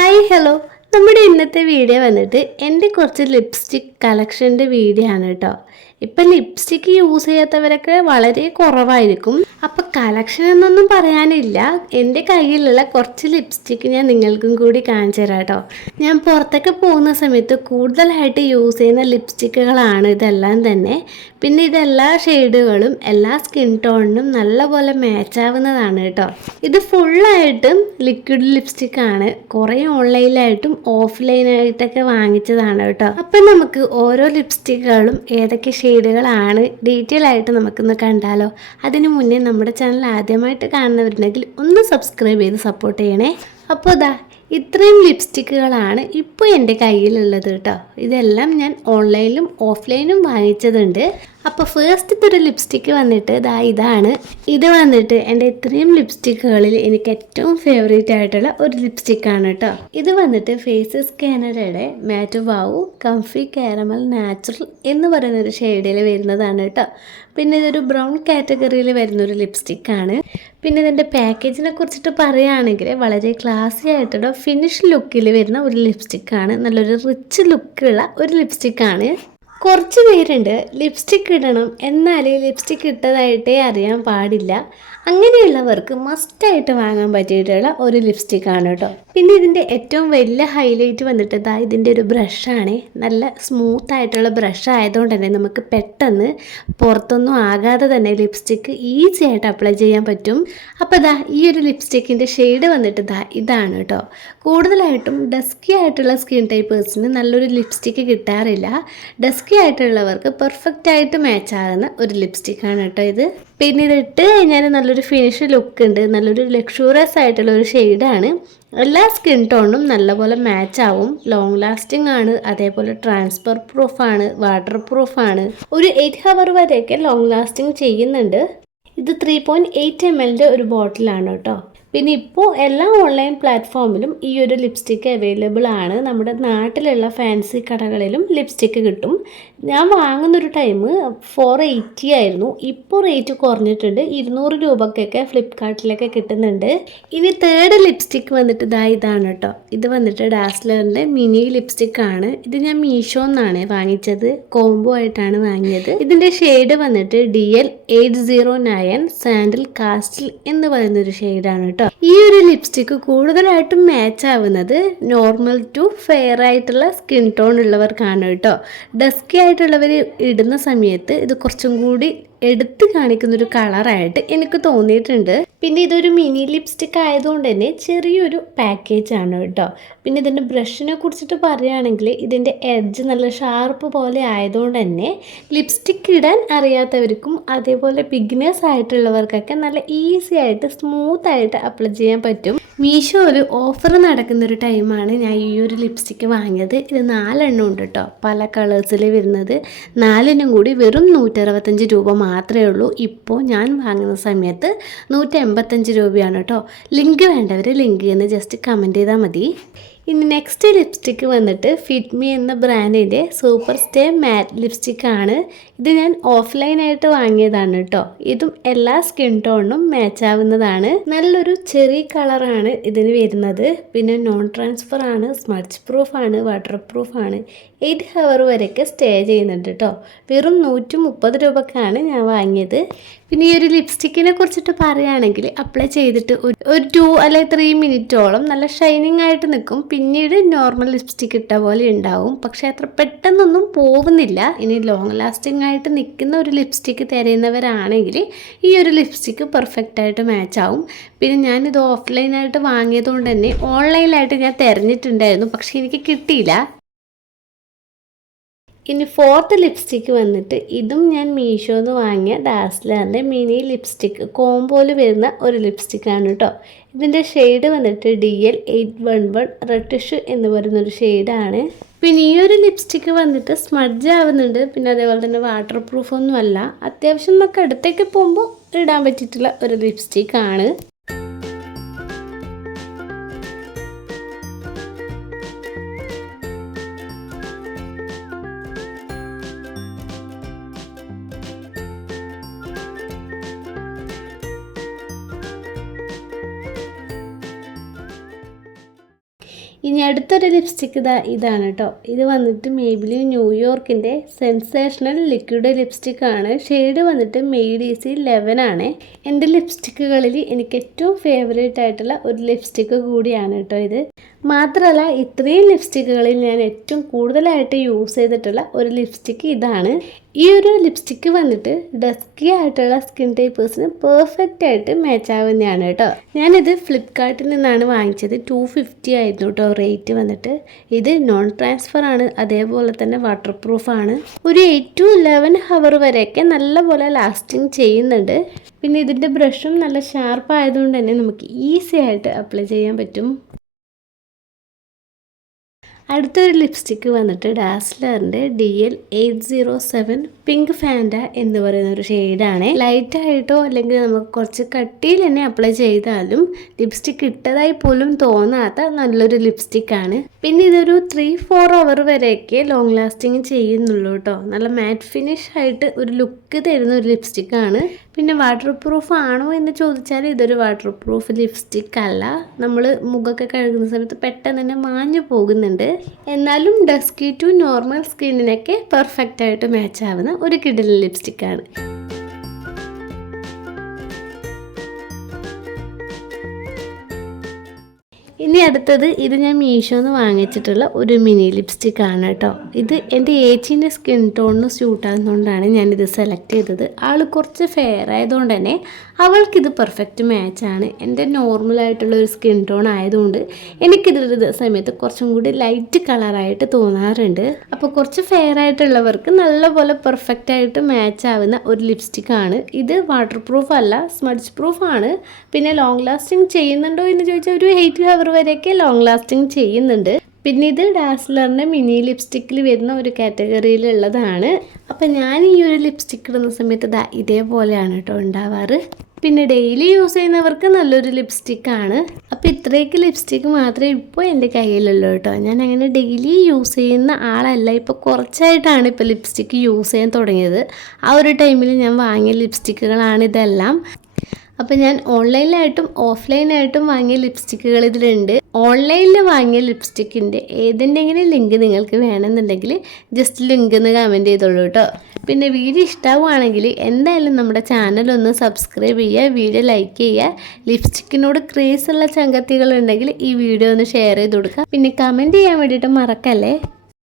Hi hello നമ്മുടെ ഇന്നത്തെ video വന്നിട്ട് എന്റെ കുറച്ച് ലിപ്സ്റ്റിക് കളക്ഷന്റെ വീഡിയോ ആണ് കേട്ടോ ഇപ്പം ലിപ്സ്റ്റിക് യൂസ് ചെയ്യാത്തവരൊക്കെ വളരെ കുറവായിരിക്കും. അപ്പം കളക്ഷൻ എന്നൊന്നും പറയാനില്ല. എന്റെ കയ്യിലുള്ള കുറച്ച് ലിപ്സ്റ്റിക്ക് ഞാൻ നിങ്ങൾക്കും കൂടി കാണിച്ചു തരാം കേട്ടോ ഞാൻ പുറത്തൊക്കെ പോകുന്ന സമയത്ത് കൂടുതലായിട്ട് യൂസ് ചെയ്യുന്ന ലിപ്സ്റ്റിക്കുകളാണ് ഇതെല്ലാം തന്നെ. പിന്നെ ഇതെല്ലാ ഷെയ്ഡുകളും എല്ലാ സ്കിൻ ടോണിനും നല്ലപോലെ മാച്ച് ആവുന്നതാണ് കേട്ടോ ഇത് ഫുള്ളായിട്ടും ലിക്വിഡ് ലിപ്സ്റ്റിക് ആണ്. കുറേ ഓൺലൈനിലായിട്ടും ഓഫ്ലൈനായിട്ടൊക്കെ വാങ്ങിച്ചതാണ് കേട്ടോ അപ്പം നമുക്ക് ഓരോ ലിപ്സ്റ്റിക്കുകളും ഏതൊക്കെ ഷെയ്ഡുകളാണ് ഡീറ്റെയിൽ ആയിട്ട് നമുക്കൊന്ന് കണ്ടാലോ. അതിനു മുന്നേ നമ്മുടെ ചാനൽ ആദ്യമായിട്ട് കാണുന്നവരുണ്ടെങ്കിൽ ഒന്ന് സബ്സ്ക്രൈബ് ചെയ്ത് സപ്പോർട്ട് ചെയ്യണേ. അപ്പോൾ ഇതാ ഇത്രയും ലിപ്സ്റ്റിക്കുകളാണ് ഇപ്പോൾ എന്റെ കയ്യിലുള്ളത് കേട്ടോ. ഇതെല്ലാം ഞാൻ ഓൺലൈനിലും ഓഫ്ലൈനും വാങ്ങിച്ചതുണ്ട്. അപ്പോൾ ഫേസ്റ്റത്തെ ഒരു ലിപ്സ്റ്റിക്ക് വന്നിട്ട് ഇതാ ഇതാണ്. ഇത് വന്നിട്ട് എന്റെ ഇത്രയും ലിപ്സ്റ്റിക്കുകളിൽ എനിക്ക് ഏറ്റവും ഫേവറേറ്റ് ആയിട്ടുള്ള ഒരു ലിപ്സ്റ്റിക്കാണ് കേട്ടോ. ഇത് വന്നിട്ട് ഫേസസ് കാനഡയുടെ matte wow comfy caramel natural എന്ന് പറയുന്ന ഒരു ഷെയ്ഡിൽ വരുന്നതാണ് കേട്ടോ. പിന്നെ ഇതൊരു ബ്രൗൺ കാറ്റഗറിയിൽ വരുന്ന ഒരു ലിപ്സ്റ്റിക്കാണ് പിന്നെ ഇതിന്റെ പാക്കേജിനെ കുറിച്ചിട്ട് പറയുകയാണെങ്കിൽ വളരെ ക്ലാസി ആയിട്ടുള്ള ഫിനിഷ് ലുക്കിൽ വരുന്ന ഒരു ലിപ്സ്റ്റിക്കാണ് നല്ലൊരു റിച്ച് ലുക്കുള്ള ഒരു ലിപ്സ്റ്റിക്കാണ് കുറച്ച് പേരുണ്ട്. ലിപ്സ്റ്റിക് ഇടണം. എന്നാൽ ലിപ്സ്റ്റിക് ഇട്ടതായിട്ടേ അറിയാൻ പാടില്ല. അങ്ങനെയുള്ളവർക്ക് മസ്റ്റായിട്ട് വാങ്ങാൻ പറ്റിയിട്ടുള്ള ഒരു ലിപ്സ്റ്റിക്കാണ് കേട്ടോ. പിന്നെ ഇതിന്റെ ഏറ്റവും വലിയ ഹൈലൈറ്റ് വന്നിട്ട് ഇതാ ഇതിന്റെ ഒരു ബ്രഷാണ് നല്ല സ്മൂത്ത് ആയിട്ടുള്ള ബ്രഷ് ആയതുകൊണ്ട് തന്നെ നമുക്ക് പെട്ടെന്ന് പുറത്തൊന്നും ആകാതെ തന്നെ ലിപ്സ്റ്റിക്ക് ഈസി ആയിട്ട് അപ്ലൈ ചെയ്യാൻ പറ്റും. അപ്പോൾ ഇതാ ഈ ഒരു ലിപ്സ്റ്റിക്കിന്റെ ഷെയ്ഡ് വന്നിട്ട് ഇതാ ഇതാണ് കേട്ടോ. കൂടുതലായിട്ടും ഡസ്കി ആയിട്ടുള്ള സ്കിൻ ടൈപ്പേഴ്സിന് നല്ലൊരു ലിപ്സ്റ്റിക്ക് കിട്ടാറില്ല. ഡസ്കി ആയിട്ടുള്ളവർക്ക് പെർഫെക്റ്റ് ആയിട്ട് മാച്ച് ആകുന്ന ഒരു ലിപ്സ്റ്റിക്കാണ് കേട്ടോ ഇത്. പിന്നെ ഇത് ഇട്ട് കഴിഞ്ഞാൽ നല്ലൊരു ഫിനിഷ് ലുക്ക് ഉണ്ട്. നല്ലൊരു ലക്ഷൂറിയസ് ആയിട്ടുള്ള ഒരു ഷെയ്ഡാണ് എല്ലാ സ്കിൻ ടോണും നല്ലപോലെ മാച്ച് ആവും. ലോങ് ലാസ്റ്റിംഗ് ആണ്. അതേപോലെ ട്രാൻസ്ഫർ പ്രൂഫാണ് വാട്ടർ പ്രൂഫാണ് ഒരു എയ്റ്റ് ഹവർ വരെയൊക്കെ ലോങ് ലാസ്റ്റിംഗ് ചെയ്യുന്നുണ്ട്. ഇത് ത്രീ പോയിന്റ് എയ്റ്റ് എം എല്ലിന്റെ ഒരു ബോട്ടിലാണ് കേട്ടോ. പിന്നെ ഇപ്പോൾ എല്ലാ ഓൺലൈൻ പ്ലാറ്റ്ഫോമിലും ഈ ഒരു ലിപ്സ്റ്റിക്ക് അവൈലബിൾ ആണ്. നമ്മുടെ നാട്ടിലുള്ള ഫാൻസി കടകളിലും ലിപ്സ്റ്റിക്ക് കിട്ടും. ഞാൻ വാങ്ങുന്നൊരു ടൈം ഫോർ എയ്റ്റി ആയിരുന്നു. ഇപ്പോൾ റേറ്റ് കുറഞ്ഞിട്ടുണ്ട്. ഇരുന്നൂറ് രൂപക്കൊക്കെ ഫ്ലിപ്കാർട്ടിലൊക്കെ കിട്ടുന്നുണ്ട്. ഇനി തേർഡ് ലിപ്സ്റ്റിക്ക് വന്നിട്ട് ഇതാ ഇതാണ് കേട്ടോ. ഇത് വന്നിട്ട് ഡാസ്ലറിന്റെ മിനി ലിപ്സ്റ്റിക് ആണ്. ഇത് ഞാൻ മീഷോ എന്നാണ് വാങ്ങിച്ചത്. കോംബോ ആയിട്ടാണ് വാങ്ങിയത്. ഇതിന്റെ ഷെയ്ഡ് വന്നിട്ട് D L eight zero nine sandal castle എന്ന് പറയുന്നൊരു ഷെയ്ഡാണ് കേട്ടോ. ഈ ഒരു ലിപ്സ്റ്റിക്ക് കൂടുതലായിട്ടും മാച്ച് ആവുന്നത് നോർമൽ ടു ഫെയർ ആയിട്ടുള്ള സ്കിൻ ടോൺ ഉള്ളവർക്കാണ് കേട്ടോ. ഡസ്കി ആയിട്ടുള്ളവർ ഇടുന്ന സമയത്ത് ഇത് കുറച്ചും കൂടി എടുത്ത് കാണിക്കുന്ന ഒരു കളറായിട്ട് എനിക്ക് തോന്നിയിട്ടുണ്ട്. പിന്നെ ഇതൊരു മിനി ലിപ്സ്റ്റിക് ആയതുകൊണ്ട് തന്നെ ചെറിയൊരു പാക്കേജ് ആണ് കേട്ടോ. പിന്നെ ഇതിന്റെ ബ്രഷിനെ കുറിച്ചിട്ട് പറയുകയാണെങ്കിൽ ഇതിന്റെ എഡ്ജ് നല്ല ഷാർപ്പ് പോലെ ആയതുകൊണ്ട് തന്നെ ലിപ്സ്റ്റിക് ഇടാൻ അറിയാത്തവർക്കും അതേപോലെ ബിഗിനേഴ്സ് ആയിട്ടുള്ളവർക്കൊക്കെ നല്ല ഈസി ആയിട്ട് സ്മൂത്ത് ആയിട്ട് അപ്ലൈ ചെയ്യാൻ പറ്റും. മീഷോ ഒരു ഓഫർ നടക്കുന്ന ഒരു ടൈമാണ് ഞാൻ ഈ ഒരു ലിപ്സ്റ്റിക് വാങ്ങിയത്. ഇത് നാലെണ്ണം ഉണ്ട് കേട്ടോ. പല കളേഴ്സിൽ വരുന്നത്. നാലിനും കൂടി വെറും നൂറ്ററുപത്തഞ്ച് രൂപ മാത്രമേ ഉള്ളൂ. ഇപ്പോൾ ഞാൻ വാങ്ങുന്ന സമയത്ത് നൂറ്റി എൺപത്തഞ്ച് രൂപയാണ് കേട്ടോ. ലിങ്ക് വേണ്ടവർ ലിങ്ക് എന്ന് ജസ്റ്റ് കമന്റ് ചെയ്താൽ മതി. ഇനി നെക്സ്റ്റ് ലിപ്സ്റ്റിക്ക് വന്നിട്ട് ഫിറ്റ് മീ എന്ന ബ്രാൻഡിന്റെ സൂപ്പർ സ്റ്റേ മാറ്റ് ലിപ്സ്റ്റിക് ആണ്. ഇത് ഞാൻ ഓഫ്ലൈനായിട്ട് വാങ്ങിയതാണ് കേട്ടോ ഇതും എല്ലാ സ്കിൻ ടോണിനും മാച്ച് ആവുന്നതാണ്. നല്ലൊരു ചെറി കളറാണ് ഇതിന് വരുന്നത്. പിന്നെ നോൺ ട്രാൻസ്ഫർ ആണ് സ്മച്ച് പ്രൂഫ് ആണ് വാട്ടർ പ്രൂഫ് ആണ്. എയ്റ്റ് ഹവർ വരെയൊക്കെ സ്റ്റേ ചെയ്യുന്നുണ്ട് കേട്ടോ വെറും നൂറ്റി മുപ്പത് രൂപക്കാണ് ഞാൻ വാങ്ങിയത്. പിന്നെ ഈ ഒരു ലിപ്സ്റ്റിക്കിനെ കുറിച്ചിട്ട് പറയുകയാണെങ്കിൽ അപ്ലൈ ചെയ്തിട്ട് ഒരു ടു അല്ലെങ്കിൽ ത്രീ മിനിറ്റോളം നല്ല ഷൈനിങ് ആയിട്ട് നിൽക്കും. പിന്നീട് നോർമൽ ലിപ്സ്റ്റിക് ഇട്ട പോലെ ഉണ്ടാവും. പക്ഷെ അത്ര പെട്ടെന്നൊന്നും പോകുന്നില്ല ഇനി ലോങ് ലാസ്റ്റിംഗ് ആയിട്ട് നിൽക്കുന്ന ഒരു ലിപ്സ്റ്റിക്ക് തിരയുന്നവരാണെങ്കിൽ ഈ ഒരു ലിപ്സ്റ്റിക്ക് പെർഫെക്റ്റ് ആയിട്ട് മാച്ച് ആവും. പിന്നെ ഞാനിത് ഓഫ്ലൈനായിട്ട് വാങ്ങിയതുകൊണ്ട് തന്നെ ഓൺലൈനിലായിട്ട് ഞാൻ തിരഞ്ഞിട്ടുണ്ടായിരുന്നു. പക്ഷെ എനിക്ക് കിട്ടിയില്ല. ഇനി ഫോർത്ത് ലിപ്സ്റ്റിക്ക് വന്നിട്ട് ഇതും ഞാൻ മീഷോന്ന് വാങ്ങിയ ഡാസ്ലറിന്റെ മിനി ലിപ്സ്റ്റിക്ക് കോംബോയിൽ വരുന്ന ഒരു ലിപ്സ്റ്റിക്കാണ് കേട്ടോ. ഇതിന്റെ ഷെയ്ഡ് വന്നിട്ട് D L eight one one reddish എന്ന് പറയുന്നൊരു ഷെയ്ഡാണ് പിന്നെ ഈ ഒരു ലിപ്സ്റ്റിക്ക് വന്നിട്ട് സ്മഡ്ജ് ആവുന്നുണ്ട്. പിന്നെ അതേപോലെ തന്നെ വാട്ടർ പ്രൂഫ് ഒന്നുമല്ല. അത്യാവശ്യം നമുക്ക് അടുത്തേക്ക് പോകുമ്പോൾ ഇടാൻ പറ്റിയിട്ടുള്ള ഒരു ലിപ്സ്റ്റിക്കാണ് ഇനി അടുത്തൊരു ലിപ്സ്റ്റിക്ക് ഇതാ ഇതാണ് കേട്ടോ ഇത് വന്നിട്ട് മേബിലി ന്യൂയോർക്കിന്റെ സെൻസേഷണൽ ലിക്വിഡ് ലിപ്സ്റ്റിക് ആണ്. ഷെയ്ഡ് വന്നിട്ട് മെയ്ഡ് ഈസി ലെവൻ ആണ്. എന്റെ ലിപ്സ്റ്റിക്കുകളിൽ എനിക്ക് ഏറ്റവും ഫേവറേറ്റ് ആയിട്ടുള്ള ഒരു ലിപ്സ്റ്റിക്ക് കൂടിയാണ് കേട്ടോ ഇത്. മാത്രമല്ല ഇത്രയും ലിപ്സ്റ്റിക്കുകളിൽ ഞാൻ ഏറ്റവും കൂടുതലായിട്ട് യൂസ് ചെയ്തിട്ടുള്ള ഒരു ലിപ്സ്റ്റിക്ക് ഇതാണ്. ഈ ഒരു ലിപ്സ്റ്റിക്ക് വന്നിട്ട് ഡസ്കി ആയിട്ടുള്ള സ്കിൻ ടൈപ്പേഴ്സിന് പെർഫെക്റ്റ് ആയിട്ട് മാച്ച് ആവുന്നതാണ് കേട്ടോ. ഞാനിത് ഫ്ലിപ്കാർട്ടിൽ നിന്നാണ് വാങ്ങിച്ചത്. ടു ഫിഫ്റ്റി ആയിരുന്നു കേട്ടോ റേറ്റ് വന്നിട്ട്. ഇത് നോൺ ട്രാൻസ്ഫർ ആണ്. അതേപോലെ തന്നെ വാട്ടർ പ്രൂഫ് ആണ്. ഒരു എയ്റ്റ് ടു ഇലവൻ ഹവർ വരെയൊക്കെ നല്ലപോലെ ലാസ്റ്റിംഗ് ചെയ്യുന്നുണ്ട്. പിന്നെ ഇതിന്റെ ബ്രഷും നല്ല ഷാർപ്പ് ആയതുകൊണ്ട് തന്നെ നമുക്ക് ഈസി ആയിട്ട് അപ്ലൈ ചെയ്യാൻ പറ്റും. അടുത്തൊരു ലിപ്സ്റ്റിക്ക് വന്നിട്ട് ഡാസ്ലറിന്റെ D L eight zero seven pink Fanta എന്ന് പറയുന്ന ഒരു ഷെയ്ഡാണ്. ലൈറ്റ് ആയിട്ടോ അല്ലെങ്കിൽ നമുക്ക് കുറച്ച് കട്ടിയിൽ തന്നെ അപ്ലൈ ചെയ്താലും ലിപ്സ്റ്റിക് ഇട്ടതായി പോലും തോന്നാത്ത നല്ലൊരു ലിപ്സ്റ്റിക്കാണ്. പിന്നെ ഇതൊരു ത്രീ ഫോർ അവർ വരെയൊക്കെ ലോങ് ലാസ്റ്റിങ് ചെയ്യുന്നുള്ളൂ കേട്ടോ നല്ല മാറ്റ് ഫിനിഷ് ആയിട്ട് ഒരു ലുക്ക് തരുന്ന ഒരു ലിപ്സ്റ്റിക്കാണ്. പിന്നെ വാട്ടർ പ്രൂഫ് ആണോ എന്ന് ചോദിച്ചാൽ ഇതൊരു വാട്ടർ പ്രൂഫ് ലിപ്സ്റ്റിക് അല്ല. നമ്മൾ മുഖമൊക്കെ കഴുകുന്ന സമയത്ത് പെട്ടെന്ന് തന്നെ മാഞ്ഞു പോകുന്നുണ്ട്. എന്നാലും ഡസ്കി ടു നോർമൽ സ്കിന്നിനൊക്കെ പെർഫെക്റ്റ് ആയിട്ട് മാച്ച് ആവുന്ന ഒരു കിടലി ലിപ്സ്റ്റിക്കാണ് ഇനി അടുത്തത് ഇത് ഞാൻ മീഷോന്ന് വാങ്ങിച്ചിട്ടുള്ള ഒരു മിനി ലിപ്സ്റ്റിക് ആണ് കേട്ടോ. ഇത് എന്റെ ഏച്ചീന്റെ സ്കിൻ ടോണിന് സ്യൂട്ടാകുന്നതുകൊണ്ടാണ് ഞാനിത് സെലക്ട് ചെയ്തത്. ആൾ കുറച്ച് ഫെയർ ആയതുകൊണ്ട് തന്നെ അവൾക്കിത് പെർഫെക്റ്റ് മാച്ചാണ് എന്റെ നോർമലായിട്ടുള്ള ഒരു സ്കിൻ ടോൺ ആയതുകൊണ്ട് എനിക്കിതൊരു സമയത്ത് കുറച്ചും കൂടി ലൈറ്റ് കളറായിട്ട് തോന്നാറുണ്ട്. അപ്പോൾ കുറച്ച് ഫെയർ ആയിട്ടുള്ളവർക്ക് നല്ലപോലെ പെർഫെക്റ്റ് ആയിട്ട് മാച്ച് ആവുന്ന ഒരു ലിപ്സ്റ്റിക് ആണ്. ഇത് വാട്ടർ പ്രൂഫ് അല്ല സ്മഡ്ജ് പ്രൂഫ് ആണ്. പിന്നെ ലോങ് ലാസ്റ്റിംഗ് ചെയ്യുന്നുണ്ടോ എന്ന് ചോദിച്ചാൽ ഒരു എയ്റ്റ് ഹവർ വരെയൊക്കെ ലോങ് ലാസ്റ്റിംഗ് ചെയ്യുന്നുണ്ട്. പിന്നെ ഇത് ഡാസ്ലറിന്റെ മിനി ലിപ്സ്റ്റിക്കിൽ വരുന്ന ഒരു കാറ്റഗറിയിലുള്ളതാണ് അപ്പം ഞാൻ ഈ ഒരു ലിപ്സ്റ്റിക്ക് ഇടുന്ന സമയത്ത് ദാ ഇതേപോലെയാണ് കേട്ടോ ഉണ്ടാവാറ്. പിന്നെ ഡെയിലി യൂസ് ചെയ്യുന്നവർക്ക് നല്ലൊരു ലിപ്സ്റ്റിക്കാണ് അപ്പോൾ ഇത്രയൊക്കെ ലിപ്സ്റ്റിക്ക് മാത്രമേ ഇപ്പോൾ എന്റെ കയ്യിലുള്ളൂ കേട്ടോ ഞാൻ അങ്ങനെ ഡെയിലി യൂസ് ചെയ്യുന്ന ആളല്ല. ഇപ്പോൾ കുറച്ചായിട്ടാണ് ഇപ്പോൾ ലിപ്സ്റ്റിക്ക് യൂസ് ചെയ്യാൻ തുടങ്ങിയത്. ആ ഒരു ടൈമിൽ ഞാൻ വാങ്ങിയ ലിപ്സ്റ്റിക്കുകളാണ് ഇതെല്ലാം. അപ്പോൾ ഞാൻ ഓൺലൈനിലായിട്ടും ഓഫ്ലൈനായിട്ടും വാങ്ങിയ ലിപ്സ്റ്റിക്കുകൾ ഇതിലുണ്ട്. ഓൺലൈനിൽ വാങ്ങിയ ലിപ്സ്റ്റിക്കിന്റെ ഏതിന്റെങ്കിലും ലിങ്ക് നിങ്ങൾക്ക് വേണമെന്നുണ്ടെങ്കിൽ ജസ്റ്റ് ലിങ്ക് ഒന്ന് കമന്റ് ചെയ്തോളൂ കേട്ടോ പിന്നെ വീഡിയോ ഇഷ്ടമാവുകയാണെങ്കിൽ എന്തായാലും നമ്മുടെ ചാനൽ ഒന്ന് സബ്സ്ക്രൈബ് ചെയ്യുക വീഡിയോ ലൈക്ക് ചെയ്യുക. ലിപ്സ്റ്റിക്കിനോട് ക്രേസ് ഉള്ള ചങ്കത്തികളുണ്ടെങ്കിൽ ഈ വീഡിയോ ഒന്ന് ഷെയർ ചെയ്ത് കൊടുക്കുക. പിന്നെ കമന്റ് ചെയ്യാൻ വേണ്ടിയിട്ട് മറക്കല്ലേ?